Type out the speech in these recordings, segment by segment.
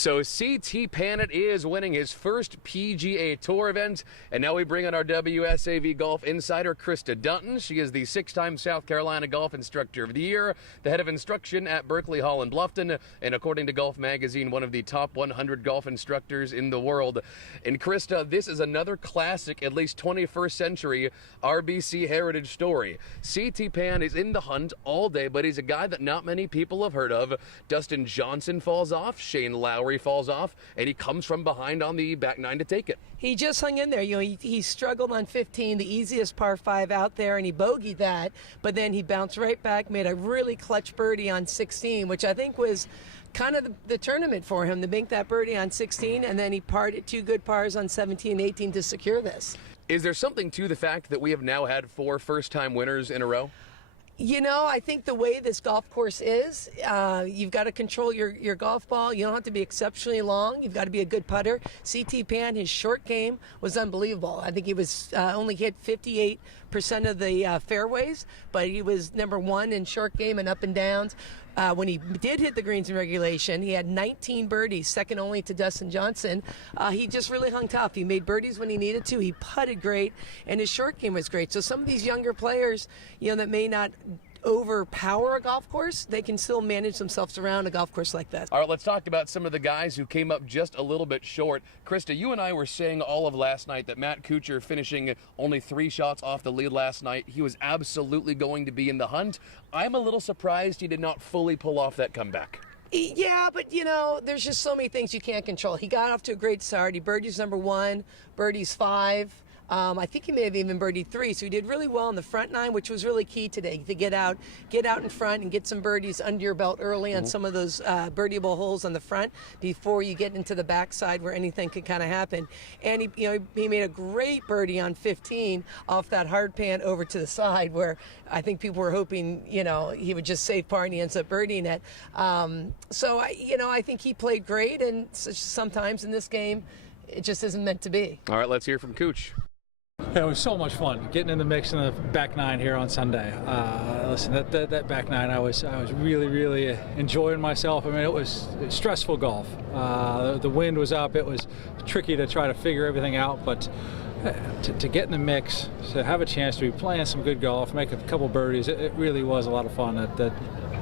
So CT Panet is winning his first PGA Tour event, and now we bring on our WSAV Golf Insider, Krista Dunton. She is the 6-time South Carolina Golf Instructor of the Year, the head of instruction at Berkeley Hall in Bluffton, and according to Golf Magazine, one of the top 100 golf instructors in the world. And Krista, this is another classic, at least 21st century RBC heritage story. CT Pan is in the hunt all day, but he's a guy that not many people have heard of. Dustin Johnson falls off, Shane Lowry falls off, and he comes from behind on the back nine to take it. He just hung in there. You know, he struggled on 15, the easiest par 5 out there, and he bogeyed that, but then he bounced right back, made a really clutch birdie on 16, which I think was kind of the tournament for him, to make that birdie on 16, and then he parred at 2 good pars on 17 and 18 to secure this. Is there something to the fact that we have now had 4 first-time winners in a row? You know, I think the way this golf course is, you've got to control your golf ball. You don't have to be exceptionally long. You've got to be a good putter. CT Pan, his short game was unbelievable. I think he was only hit 58% of the fairways, but he was #1 in short game and up and downs. When he did hit the greens in regulation, he had 19 birdies, second only to Dustin Johnson. He just really hung tough. He made birdies when he needed to. He putted great, and his short game was great. So some of these younger players, you know, that may not overpower a golf course, they can still manage themselves around a golf course like that. All right, let's talk about some of the guys who came up just a little bit short. Krista, you and I were saying all of last night that Matt Kuchar finishing only 3 shots off the lead last night, he was absolutely going to be in the hunt. I'm a little surprised he did not fully pull off that comeback. Yeah, but you know, there's just so many things you can't control. He got off to a great start. He birdies #1, birdies 5. I think he may have even birdied 3, so he did really well on the front 9, which was really key today, to get out in front and get some birdies under your belt early on some of those birdieable holes on the front before you get into the backside where anything could kind of happen. And he made a great birdie on 15 off that hard pan over to the side, where I think people were hoping, you know, he would just save par and he ends up birdieing it. So I think he played great, and sometimes in this game it just isn't meant to be. All right, let's hear from Cooch. It was so much fun getting in the mix in the back 9 here on Sunday. Listen, that back 9, I was really enjoying myself. I mean, it was stressful golf. The wind was up. It was tricky to try to figure everything out, but to get in the mix, to have a chance to be playing some good golf, make a couple birdies, it really was a lot of fun at that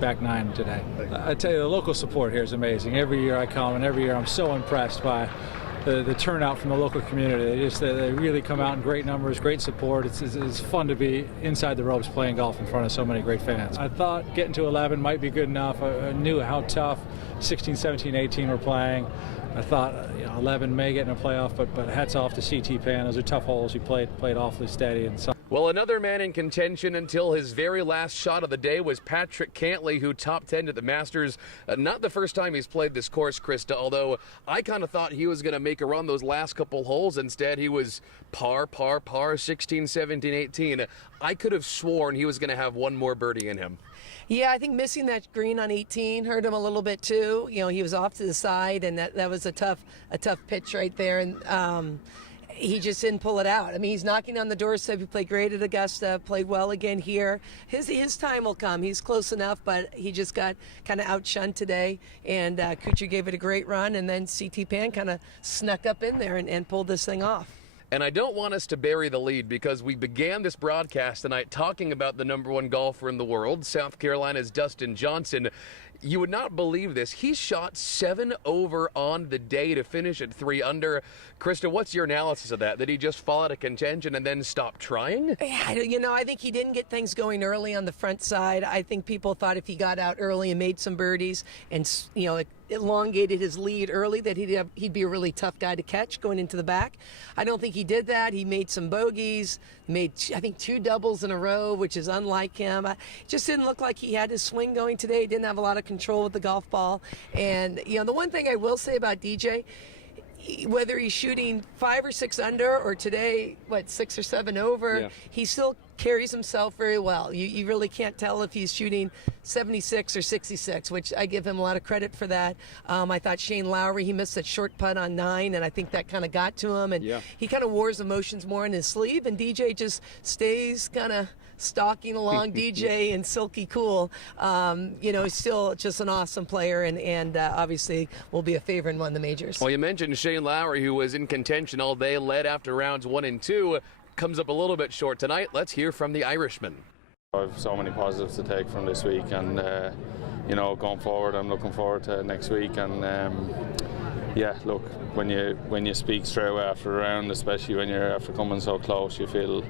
back 9 today. I tell you, the local support here is amazing. Every year I come, and every year I'm so impressed by the turnout from the local community. They really come out in great numbers, great support. It's fun to be inside the ropes playing golf in front of so many great fans. I thought getting to 11 might be good enough. I knew how tough 16, 17, 18 were playing. I thought 11 may get in a playoff, but hats off to CT Pan. Those are tough holes. He played awfully steady. And so. Well, another man in contention until his very last shot of the day was Patrick Canttley, who top 10 at the Masters. Not the first time he's played this course, Krista, although I kind of thought he was going to make a run those last couple holes. Instead, he was par, 16, 17, 18. I could have sworn he was going to have one more birdie in him. Yeah, I think missing that green on 18 hurt him a little bit too. You know, he was off to the side, and that was a tough pitch right there, and he just didn't pull it out. I mean, he's knocking on the doorstep. He played great at Augusta, played well again here. His time will come. He's close enough, but he just got kind of outshunned today, and Kuchar gave it a great run, and then CT Pan kind of snuck up in there and pulled this thing off. And I don't want us to bury the lead, because we began this broadcast tonight talking about the #1 golfer in the world, South Carolina's Dustin Johnson. You would not believe this. He shot 7 over on the day to finish at 3 under. Krista, what's your analysis of that? Did he just fall out of contention and then stop trying? Yeah, you know, I think he didn't get things going early on the front side. I think people thought if he got out early and made some birdies and, you know, elongated his lead early, that he'd be a really tough guy to catch going into the back. I don't think he did that. He made some bogeys, made, I think, 2 doubles in a row, which is unlike him. It just didn't look like he had his swing going today. He didn't have a lot of control with the golf ball. And, you know, the one thing I will say about DJ, whether he's shooting 5 or 6 under, or today, 6 or 7 over, he still carries himself very well. You really can't tell if he's shooting 76 or 66, which I give him a lot of credit for that. I thought Shane Lowry, he missed that short putt on 9, and I think that kind of got to him, and he kind of wore his emotions more in his sleeve, and DJ just stays kind of stalking along. DJ and silky cool. He's still just an awesome player, and obviously will be a favorite in one of the majors. Well, you mentioned Shane Lowry, who was in contention all day, led after rounds 1 and 2, comes up a little bit short tonight. Let's hear from the Irishman. I have so many positives to take from this week, and going forward, I'm looking forward to next week. And look, when you speak straight away after a round, especially when you're after coming so close, you feel,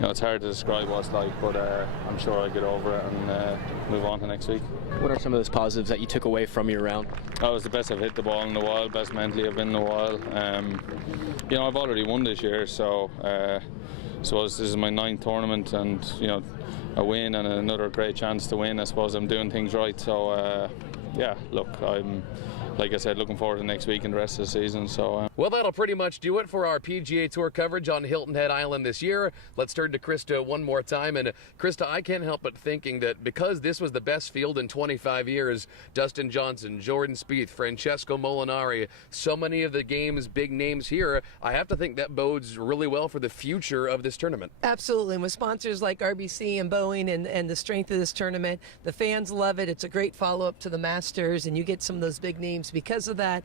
it's hard to describe what it's like, but I'm sure I'll get over it and move on to next week. What are some of those positives that you took away from your round? That was the best I've hit the ball in a while, best mentally I've been in a while. I've already won this year, so this is my 9th tournament, and a win and another great chance to win. I suppose I'm doing things right, so look, I'm, like I said, looking forward to next week and the rest of the season. Well, that'll pretty much do it for our PGA Tour coverage on Hilton Head Island this year. Let's turn to Krista one more time. And Krista, I can't help but thinking that because this was the best field in 25 years, Dustin Johnson, Jordan Spieth, Francesco Molinari, so many of the game's big names here, I have to think that bodes really well for the future of this tournament. Absolutely. And with sponsors like RBC and Boeing and the strength of this tournament, the fans love it. It's a great follow-up to the Masters, and you get some of those big names because of that.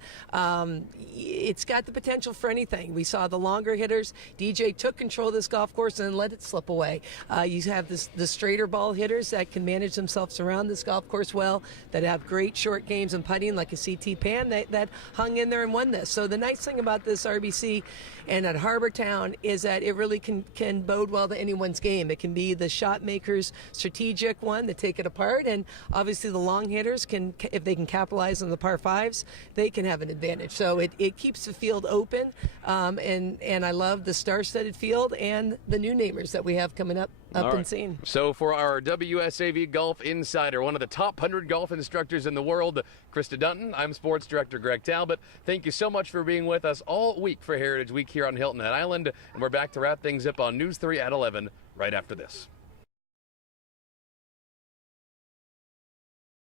It's got the potential for anything. We saw the longer hitters. DJ took control of this golf course and let it slip away. You have the straighter ball hitters that can manage themselves around this golf course well, that have great short games and putting like a CT Pan that hung in there and won this. So the nice thing about this RBC and at Harbor Town is that it really can bode well to anyone's game. It can be the shot maker's strategic one to take it apart, and obviously the long hitters can, if they can capitalize on the par 5s, they can have an advantage. So it keeps the field open, and I love the star-studded field and the new namers that we have coming up and seen. So for our WSAV Golf Insider, one of the top 100 golf instructors in the world, Krista Dunton, I'm Sports Director Greg Talbott. Thank you so much for being with us all week for Heritage Week here on Hilton Head Island, and we're back to wrap things up on News 3 at 11 right after this.